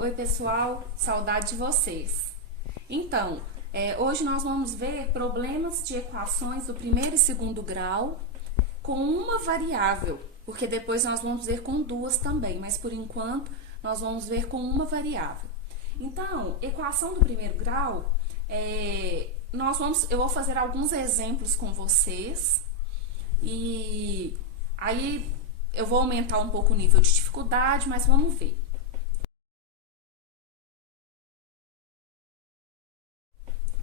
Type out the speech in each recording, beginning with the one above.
Oi pessoal, saudade de vocês. Então, hoje nós vamos ver problemas de equações do primeiro e segundo grau com uma variável, porque depois nós vamos ver com duas também, mas por enquanto nós vamos ver com uma variável. Então, equação do primeiro grau, eu vou fazer alguns exemplos com vocês e aí eu vou aumentar um pouco o nível de dificuldade, mas vamos ver.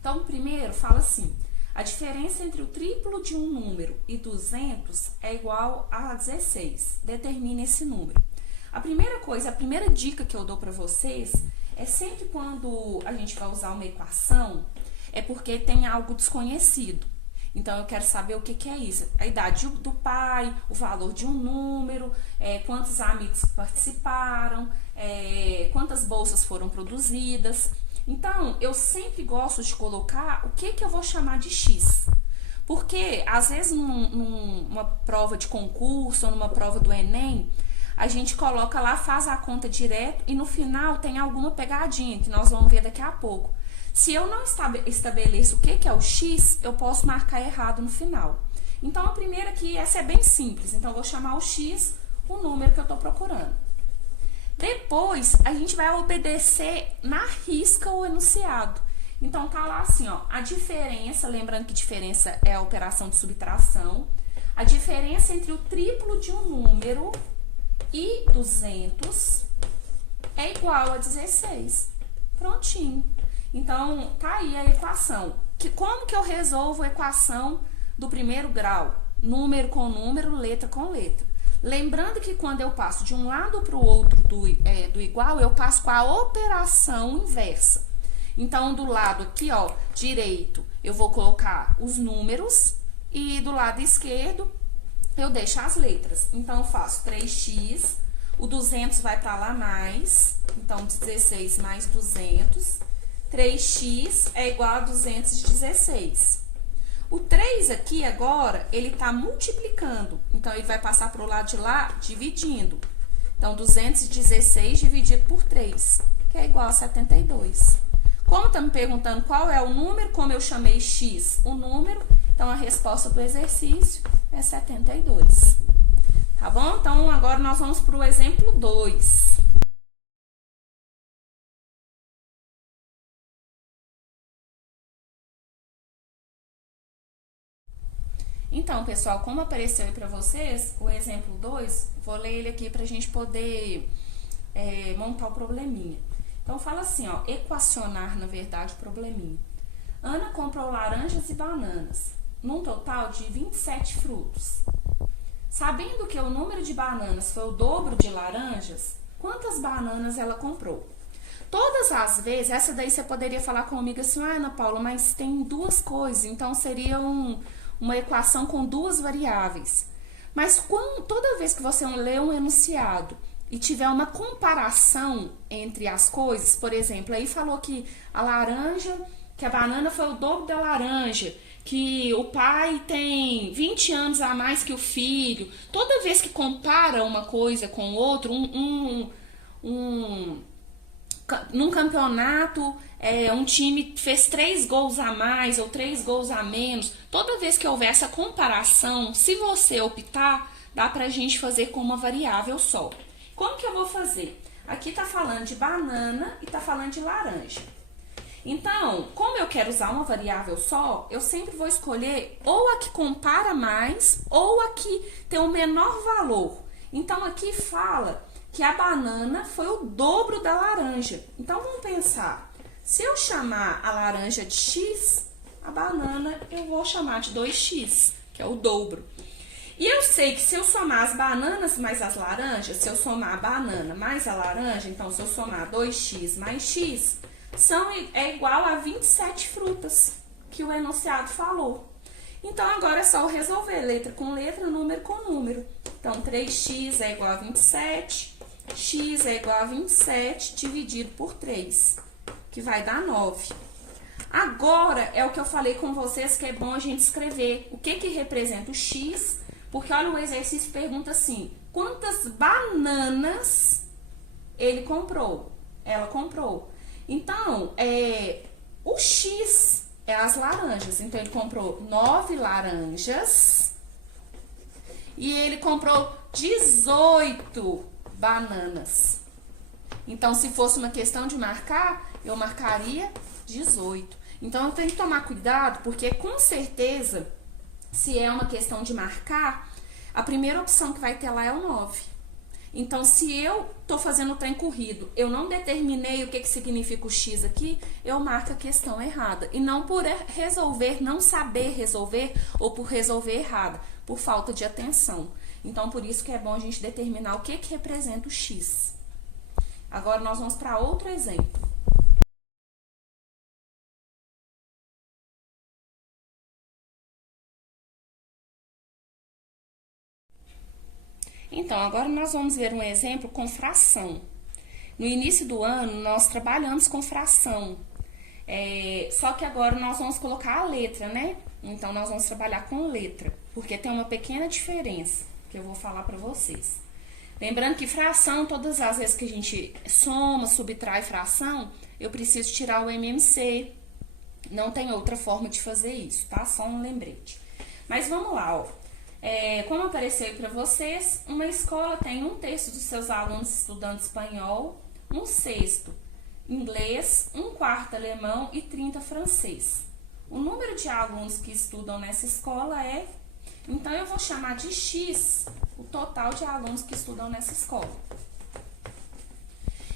Então, primeiro, fala assim, a diferença entre o triplo de um número e 200 é igual a 16. Determine esse número. A primeira dica que eu dou para vocês é sempre quando a gente vai usar uma equação, é porque tem algo desconhecido. Então, eu quero saber o que é isso. A idade do pai, o valor de um número, quantos amigos participaram, quantas bolsas foram produzidas. Então, eu sempre gosto de colocar o que eu vou chamar de X. Porque, às vezes, numa prova de concurso ou numa prova do Enem, a gente coloca lá, faz a conta direto e no final tem alguma pegadinha, que nós vamos ver daqui a pouco. Se eu não estabeleço o que é o X, eu posso marcar errado no final. Então, a primeira aqui, essa é bem simples. Então, eu vou chamar o X o número que eu estou procurando. Depois, a gente vai obedecer na risca o enunciado. Então, tá lá assim, ó, a diferença, lembrando que diferença é a operação de subtração, a diferença entre o triplo de um número e 200 é igual a 16. Prontinho. Então, tá aí a equação. Como que eu resolvo a equação do primeiro grau? Número com número, letra com letra. Lembrando que quando eu passo de um lado para o outro do igual, eu passo com a operação inversa. Então, do lado aqui, ó, direito, eu vou colocar os números e do lado esquerdo eu deixo as letras. Então, eu faço 3x, o 200 vai para lá mais, então 16 mais 200, 3x é igual a 216. O 3 aqui agora, ele está multiplicando, então ele vai passar para o lado de lá dividindo. Então, 216 dividido por 3, que é igual a 72. Como está me perguntando qual é o número, como eu chamei x o número, então a resposta do exercício é 72. Tá bom? Então, agora nós vamos para o exemplo 2. Então, pessoal, como apareceu aí para vocês, o exemplo 2, vou ler ele aqui para a gente poder montar o probleminha. Então, fala assim, ó, equacionar, na verdade, o probleminha. Ana comprou laranjas e bananas, num total de 27 frutos. Sabendo que o número de bananas foi o dobro de laranjas, quantas bananas ela comprou? Todas as vezes, essa daí você poderia falar comigo assim, Ana Paula, mas tem duas coisas, então seria uma equação com duas variáveis. Mas toda vez que você lê um enunciado e tiver uma comparação entre as coisas, por exemplo, aí falou que a banana foi o dobro da laranja, que o pai tem 20 anos a mais que o filho. Toda vez que compara uma coisa com outra, num campeonato, um time fez 3 gols a mais ou 3 gols a menos. Toda vez que houver essa comparação, se você optar, dá pra gente fazer com uma variável só. Como que eu vou fazer? Aqui tá falando de banana e tá falando de laranja. Então, como eu quero usar uma variável só, eu sempre vou escolher ou a que compara mais ou a que tem o menor valor. Então, aqui fala que a banana foi o dobro da laranja. Então, vamos pensar. Se eu chamar a laranja de x, a banana eu vou chamar de 2x, que é o dobro. E eu sei que se eu somar as bananas mais as laranjas, se eu somar a banana mais a laranja, então se eu somar 2x mais x, é igual a 27 frutas, que o enunciado falou. Então, agora é só eu resolver letra com letra, número com número. Então, 3x é igual a 27, x é igual a 27 dividido por 3, que vai dar 9. Agora, é o que eu falei com vocês que é bom a gente escrever. O que representa o x? Porque, olha, o exercício pergunta assim, quantas bananas ele comprou? Ela comprou. Então, o X é as laranjas. Então, ele comprou 9 laranjas e ele comprou 18 bananas. Então, se fosse uma questão de marcar, eu marcaria 18. Então, eu tenho que tomar cuidado, porque com certeza, se é uma questão de marcar, a primeira opção que vai ter lá é o 9. Então, se eu tô fazendo o trem corrido, eu não determinei o que significa o X aqui, eu marco a questão errada. E não por resolver, não saber resolver, ou por resolver errada, por falta de atenção. Então, por isso que é bom a gente determinar o que representa o X. Agora, nós vamos para outro exemplo. Então, agora nós vamos ver um exemplo com fração. No início do ano, nós trabalhamos com fração. Só que agora nós vamos colocar a letra, né? Então, nós vamos trabalhar com letra, porque tem uma pequena diferença que eu vou falar para vocês. Lembrando que fração, todas as vezes que a gente soma, subtrai fração, eu preciso tirar o MMC. Não tem outra forma de fazer isso, tá? Só um lembrete. Mas vamos lá, ó. Como apareceu aí para vocês, uma escola tem 1/3 dos seus alunos estudando espanhol, 1/6 inglês, 1/4 alemão e 30 francês. O número de alunos que estudam nessa escola é... Então, eu vou chamar de X o total de alunos que estudam nessa escola.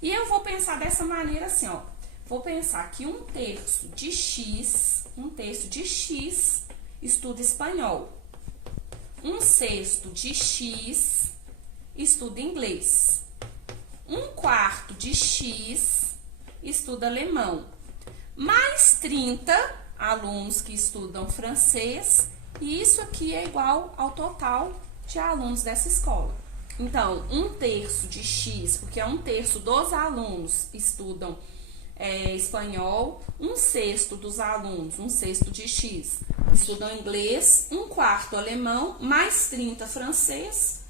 E eu vou pensar dessa maneira assim, ó. Vou pensar que 1/3 de X, 1/3 de X estuda espanhol. 1/6 de X estuda inglês. 1/4 de X estuda alemão. Mais 30 alunos que estudam francês. E isso aqui é igual ao total de alunos dessa escola. Então, 1/3 de X, porque 1/3 dos alunos estudam espanhol, 1/6 dos alunos, 1/6 de X, estudam inglês, 1/4 alemão, mais 30 francês,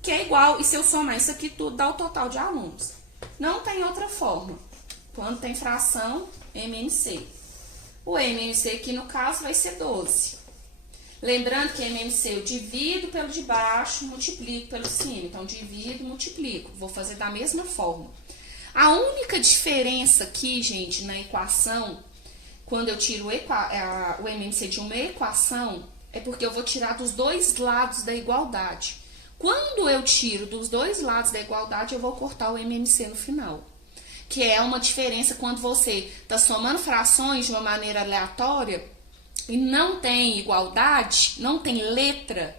que é igual, e se eu somar isso aqui tudo, dá o total de alunos. Não tem outra forma. Quando tem fração, MMC. O MMC aqui, no caso, vai ser 12. Lembrando que MMC eu divido pelo de baixo, multiplico pelo de cima. Então, divido, multiplico. Vou fazer da mesma forma. A única diferença aqui, gente, na equação, quando eu tiro o MMC de uma equação, é porque eu vou tirar dos dois lados da igualdade. Quando eu tiro dos dois lados da igualdade, eu vou cortar o MMC no final. Que é uma diferença quando você está somando frações de uma maneira aleatória e não tem igualdade, não tem letra,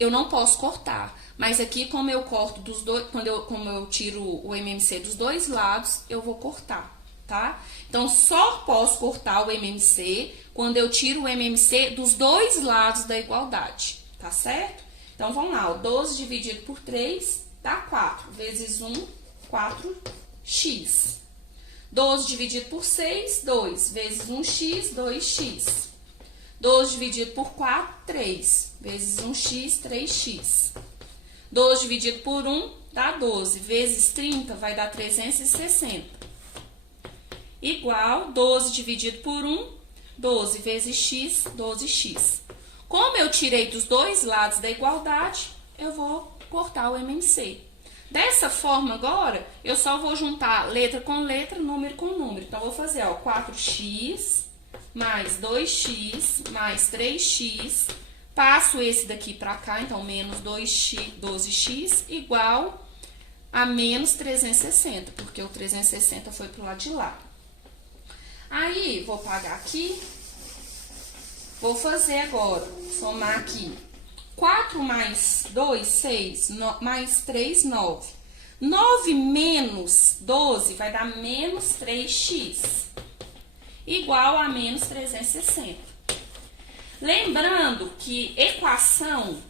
eu não posso cortar. Mas aqui, como eu corto dos dois, como eu tiro o MMC dos dois lados, eu vou cortar, tá? Então, só posso cortar o MMC quando eu tiro o MMC dos dois lados da igualdade, tá certo? Então, vamos lá, ó, 12 dividido por 3 dá 4, vezes 1, 4x. 12 dividido por 6, 2, vezes 1x, 2x. 12 dividido por 4, 3, vezes 1x, 3x. 12 dividido por 1 dá 12, vezes 30 vai dar 360. Igual 12 dividido por 1, 12 vezes x, 12x. Como eu tirei dos dois lados da igualdade, eu vou cortar o MMC. Dessa forma agora, eu só vou juntar letra com letra, número com número. Então, eu vou fazer, ó, 4x mais 2x mais 3x. Passo esse daqui pra cá, então, menos 2x, 12x, igual a menos 360, porque o 360 foi pro lado de lá. Aí, vou pagar aqui. Vou fazer agora, somar aqui. 4 mais 2, 6, mais 3, 9. 9 menos 12 vai dar menos 3x, igual a menos 360. Lembrando que equação,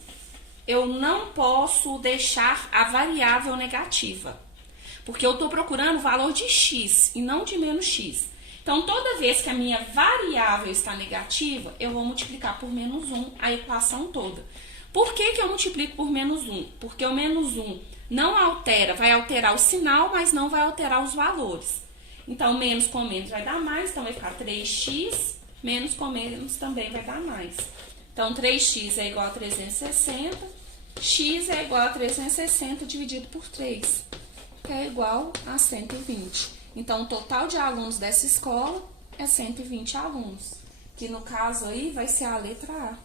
eu não posso deixar a variável negativa, porque eu estou procurando o valor de x e não de menos x. Então, toda vez que a minha variável está negativa, eu vou multiplicar por menos 1 a equação toda. Por que eu multiplico por menos 1? Porque o menos 1 não altera, vai alterar o sinal, mas não vai alterar os valores. Então, menos com menos vai dar mais, então vai ficar 3x, menos com menos também vai dar mais. Então, 3x é igual a 360, x é igual a 360 dividido por 3, que é igual a 120. Então, o total de alunos dessa escola é 120 alunos, que no caso aí vai ser a letra A.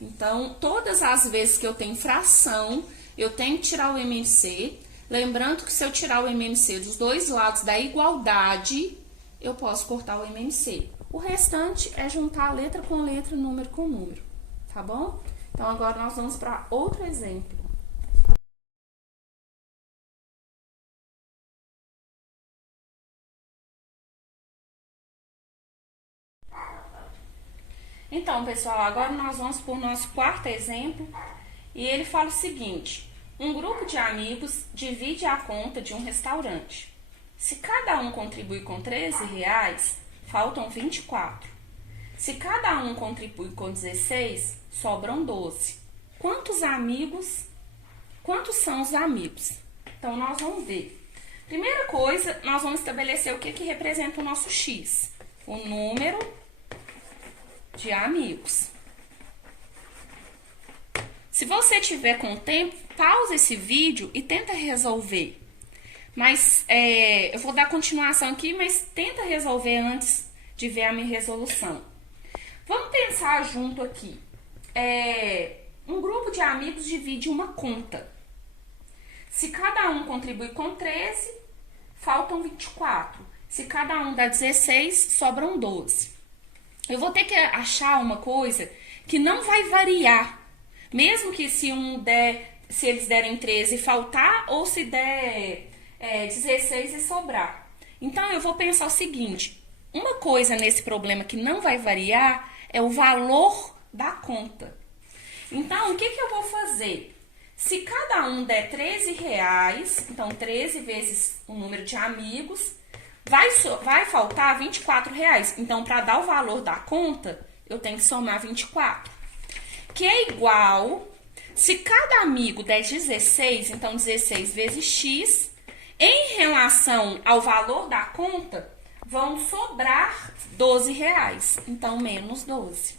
Então, todas as vezes que eu tenho fração, eu tenho que tirar o MNC. Lembrando que se eu tirar o MNC dos dois lados da igualdade, eu posso cortar o MNC. O restante é juntar letra com letra, número com número, tá bom? Então, agora nós vamos para outro exemplo. Então, pessoal, agora nós vamos para o nosso quarto exemplo. E ele fala o seguinte: um grupo de amigos divide a conta de um restaurante. Se cada um contribui com R$13, faltam 24. Se cada um contribui com 16, sobram 12. Quantos são os amigos? Então, nós vamos ver. Primeira coisa, nós vamos estabelecer o que representa o nosso X. O número de amigos. Se você tiver com tempo, pausa esse vídeo e tenta resolver. Mas eu vou dar continuação aqui, mas tenta resolver antes de ver a minha resolução. Vamos pensar junto aqui. Um grupo de amigos divide uma conta. Se cada um contribui com 13, faltam 24. Se cada um dá 16, sobram 12. Eu vou ter que achar uma coisa que não vai variar. Mesmo que se eles derem 13 e faltar, ou se der 16 e sobrar. Então, eu vou pensar o seguinte: uma coisa nesse problema que não vai variar é o valor da conta. Então, o que eu vou fazer? Se cada um der R$13, então 13 vezes o número de amigos, vai faltar R$24. Então, para dar o valor da conta, eu tenho que somar 24. Que é igual, se cada amigo der 16, então 16 vezes x, em relação ao valor da conta, vão sobrar R$12. Então, menos 12.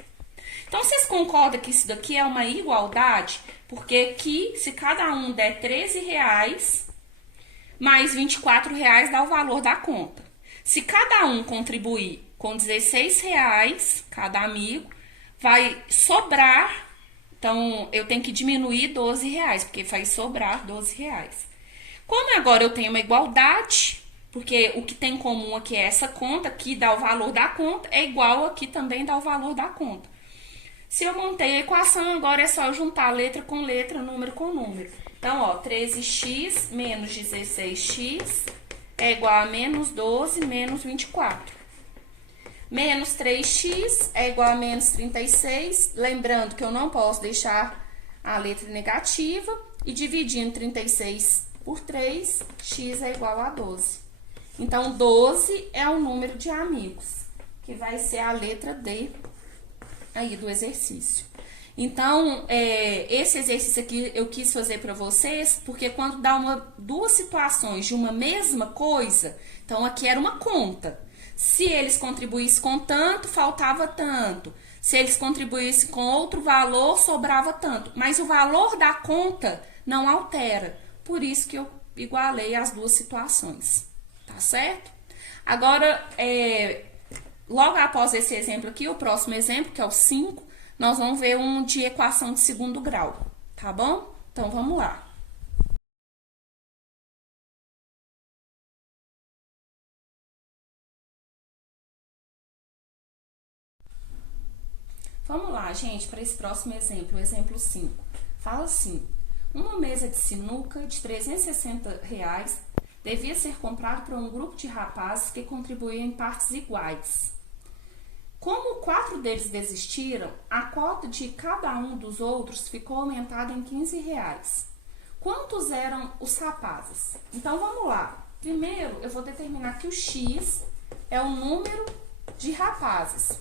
Então, vocês concordam que isso daqui é uma igualdade? Porque aqui, se cada um der R$13, mais R$24 dá o valor da conta. Se cada um contribuir com R$16, cada amigo, vai sobrar. Então, eu tenho que diminuir R$12, porque vai sobrar R$12. Como agora eu tenho uma igualdade, porque o que tem em comum aqui é essa conta, que dá o valor da conta, é igual aqui também dá o valor da conta. Se eu montei a equação, agora é só eu juntar letra com letra, número com número. Então, ó, 13x menos 16x é igual a menos 12 menos 24. Menos 3x é igual a menos 36. Lembrando que eu não posso deixar a letra negativa. E dividindo 36 por 3, x é igual a 12. Então, 12 é o número de amigos, que vai ser a letra D aí do exercício. Então, esse exercício aqui eu quis fazer para vocês, porque quando dá duas situações de uma mesma coisa, então aqui era uma conta. Se eles contribuíssem com tanto, faltava tanto. Se eles contribuíssem com outro valor, sobrava tanto. Mas o valor da conta não altera. Por isso que eu igualei as duas situações. Tá certo? Agora, logo após esse exemplo aqui, o próximo exemplo, que é o 5, nós vamos ver um de equação de segundo grau. Tá bom? Então, vamos lá. Vamos lá, gente, para esse próximo exemplo, o exemplo 5. Fala assim: uma mesa de sinuca de R$360 devia ser comprada para um grupo de rapazes que contribuíam em partes iguais. Como 4 deles desistiram, a cota de cada um dos outros ficou aumentada em R$15. Quantos eram os rapazes? Então, vamos lá. Primeiro, eu vou determinar que o X é o número de rapazes.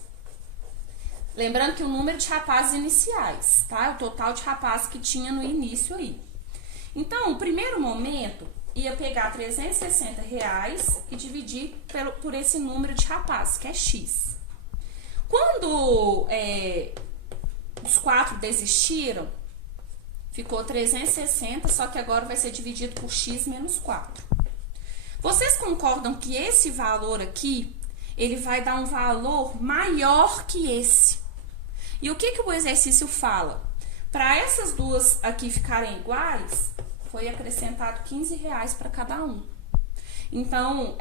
Lembrando que o número de rapazes iniciais, tá? O total de rapazes que tinha no início aí. Então, o primeiro momento, ia pegar R$360 e dividir por esse número de rapazes, que é X. Quando os 4 desistiram, ficou 360, só que agora vai ser dividido por X menos 4. Vocês concordam que esse valor aqui, ele vai dar um valor maior que esse? E o que o exercício fala? Para essas duas aqui ficarem iguais, foi acrescentado R$15 para cada um. Então,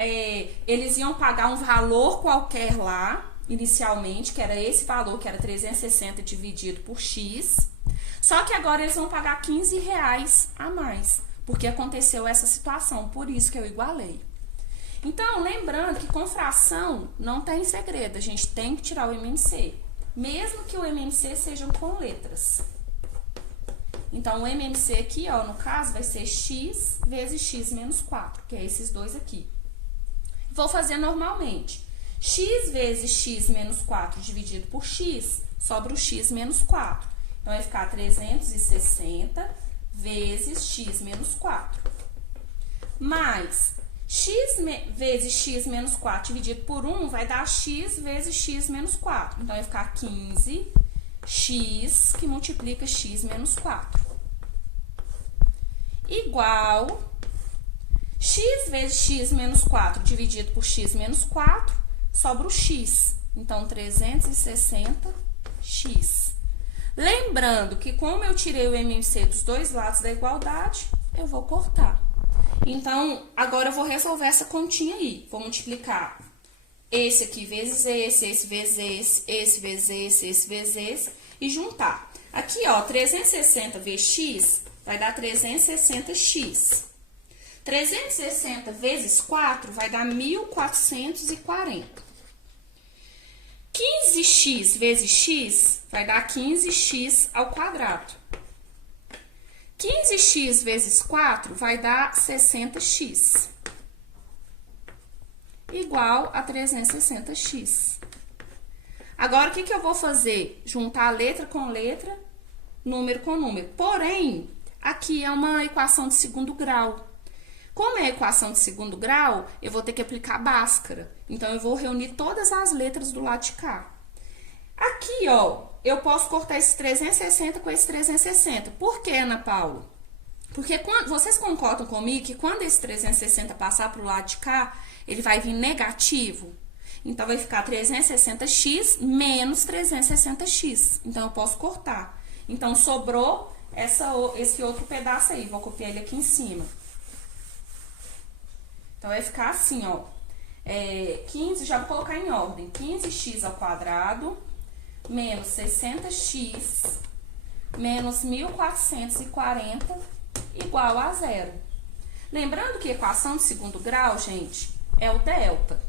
eles iam pagar um valor qualquer lá, inicialmente, que era esse valor, que era 360 dividido por X. Só que agora eles vão pagar R$15 a mais, porque aconteceu essa situação, por isso que eu igualei. Então, lembrando que com fração não tem segredo, a gente tem que tirar o MMC, mesmo que o MMC sejam com letras. Então, o MMC aqui, ó, no caso, vai ser X vezes X menos 4, que é esses dois aqui. Vou fazer normalmente. X vezes X menos 4 dividido por X, sobra o X menos 4. Então, vai ficar 360 vezes X menos 4. Mais X vezes X menos 4 dividido por 1 vai dar X vezes X menos 4. Então, vai ficar 15 X que multiplica X menos 4. Igual X vezes X menos 4 dividido por X menos 4, sobra o X. Então, 360X. Lembrando que como eu tirei o MMC dos dois lados da igualdade, eu vou cortar. Então, agora eu vou resolver essa continha aí. Vou multiplicar esse aqui vezes esse vezes esse vezes esse vezes esse e juntar. Aqui, ó, 360 vezes x vai dar 360x. 360 vezes 4 vai dar 1440. 15x vezes x vai dar 15x ao quadrado. 15x vezes 4 vai dar 60x. Igual a 360x. Agora, o que eu vou fazer? Juntar letra com letra, número com número. Porém, aqui é uma equação de segundo grau. Como é equação de segundo grau, eu vou ter que aplicar Bhaskara. Então, eu vou reunir todas as letras do lado de cá. Aqui, ó, eu posso cortar esse 360 com esse 360. Por que, Ana Paula? Porque vocês concordam comigo que quando esse 360 passar para o lado de cá, ele vai vir negativo? Então, vai ficar 360x menos 360x. Então, eu posso cortar. Então, sobrou esse outro pedaço aí. Vou copiar ele aqui em cima. Então, vai ficar assim, ó. 15, já vou colocar em ordem. 15x ao quadrado menos 60x menos 1440 igual a zero. Lembrando que equação de segundo grau, gente, é o delta.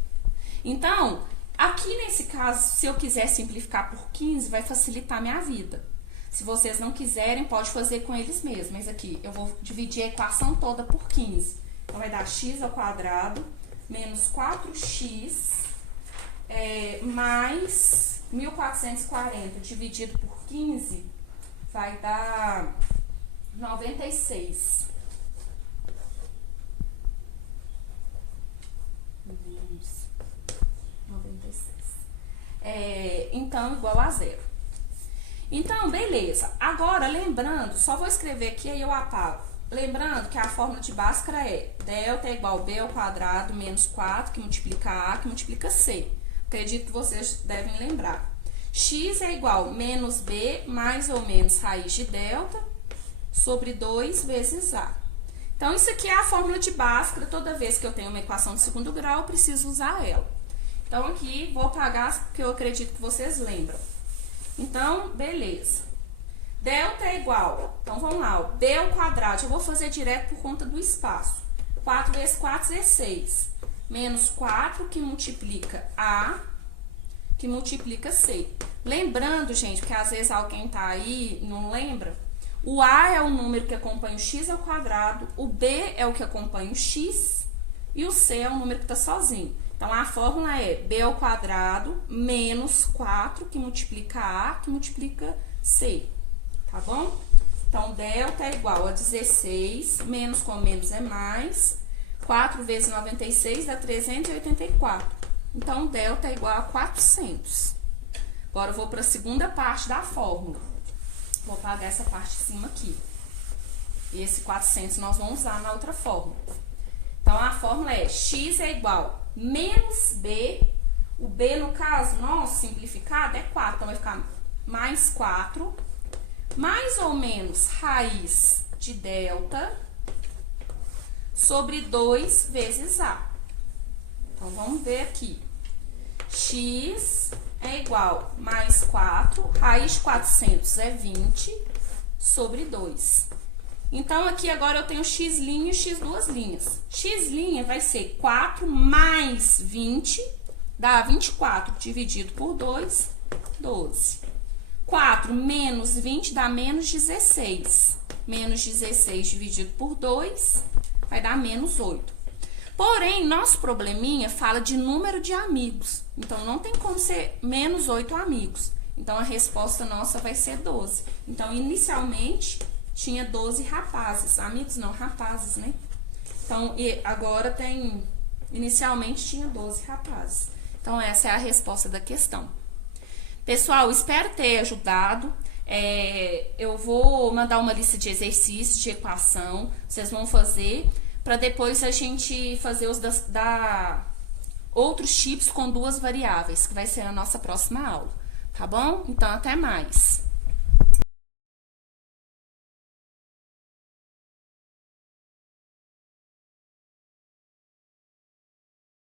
Então, aqui nesse caso, se eu quiser simplificar por 15, vai facilitar a minha vida. Se vocês não quiserem, pode fazer com eles mesmos. Mas aqui, eu vou dividir a equação toda por 15. Então, vai dar x ao quadrado menos 4x mais 1440 dividido por 15 vai dar 96. Então, igual a zero. Então, beleza. Agora, lembrando, só vou escrever aqui, aí eu apago. Lembrando que a fórmula de Bhaskara é delta é igual a b ao quadrado menos 4, que multiplica a, que multiplica c. Acredito que vocês devem lembrar. X é igual a menos b mais ou menos raiz de delta sobre 2 vezes a. Então, isso aqui é a fórmula de Bhaskara. Toda vez que eu tenho uma equação de segundo grau, eu preciso usar ela. Então, aqui, vou apagar, porque eu acredito que vocês lembram. Então, beleza. Delta é igual, então vamos lá, ó, b ao quadrado, eu vou fazer direto por conta do espaço. 4 vezes 4, 16. Menos 4, que multiplica a, que multiplica c. Lembrando, gente, que às vezes alguém tá aí e não lembra, o a é o número que acompanha o x ao quadrado, o b é o que acompanha o x e o c é o número que tá sozinho. Então, a fórmula é b ao quadrado menos 4, que multiplica A, que multiplica C, tá bom? Então, delta é igual a 16, menos com menos é mais, 4 vezes 96 dá 384. Então, delta é igual a 400. Agora, eu vou para a segunda parte da fórmula. Vou apagar essa parte de cima aqui. E esse 400 nós vamos usar na outra fórmula. Então, a fórmula é x é igual a menos b. O b, no caso, nosso simplificado, é 4. Então, vai ficar mais 4, mais ou menos raiz de delta sobre 2 vezes a. Então, vamos ver aqui. X é igual a mais 4, raiz de 400 é 20, sobre 2. Então, aqui agora eu tenho x' e x duas linhas. X' vai ser 4 mais 20, dá 24 dividido por 2, 12. 4 menos 20 dá menos 16. Menos 16 dividido por 2 vai dar menos 8. Porém, nosso probleminha fala de número de amigos. Então, não tem como ser menos 8 amigos. Então, a resposta nossa vai ser 12. Então, inicialmente, tinha 12 rapazes. Amigos não, rapazes, né? Então, e agora tem... Inicialmente, tinha 12 rapazes. Então, essa é a resposta da questão. Pessoal, espero ter ajudado. Eu vou mandar uma lista de exercícios, de equação. Vocês vão fazer... para depois a gente fazer os outros tipos com duas variáveis, que vai ser a nossa próxima aula, tá bom? Então, até mais!